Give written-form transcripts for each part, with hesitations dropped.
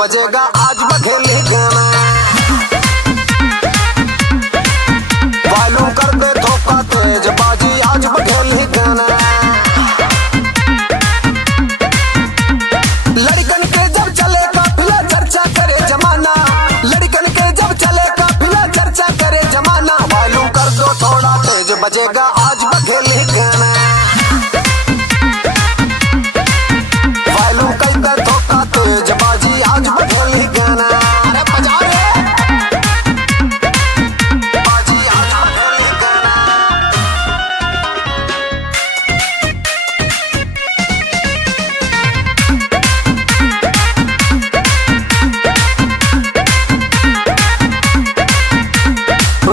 बजेगा आज बघेली गाना। मालूम कर दे धोखा तेज बाजी आज बघेली गाना। लड़कन के जब चले काफिला चर्चा करे जमाना, लड़कन के जब चले काफिला चर्चा करे जमाना। मालूम कर दो थोड़ा तेज बजेगा आज बघेली गाना। मालूम कर दे धोखा तेज बाजी आज बघेली गाना। अरे बजा रे बाजी आज बघेली गाना।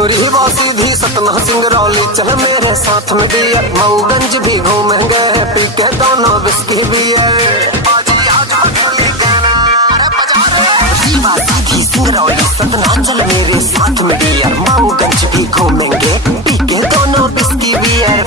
रीवा सीधी सतना सिंगरौली चल मेरे साथ में दिया। मऊगंज भी घूमेंगे पी के दोनों बिस्की बियर। बाजी आज बघेली गाना। अरे बजा रे रीवा सीधी सिंगरौली सतना चल मेरे साथ में दिया। मऊगंज भी घूमेंगे पी के दोनों बिस्की बियर।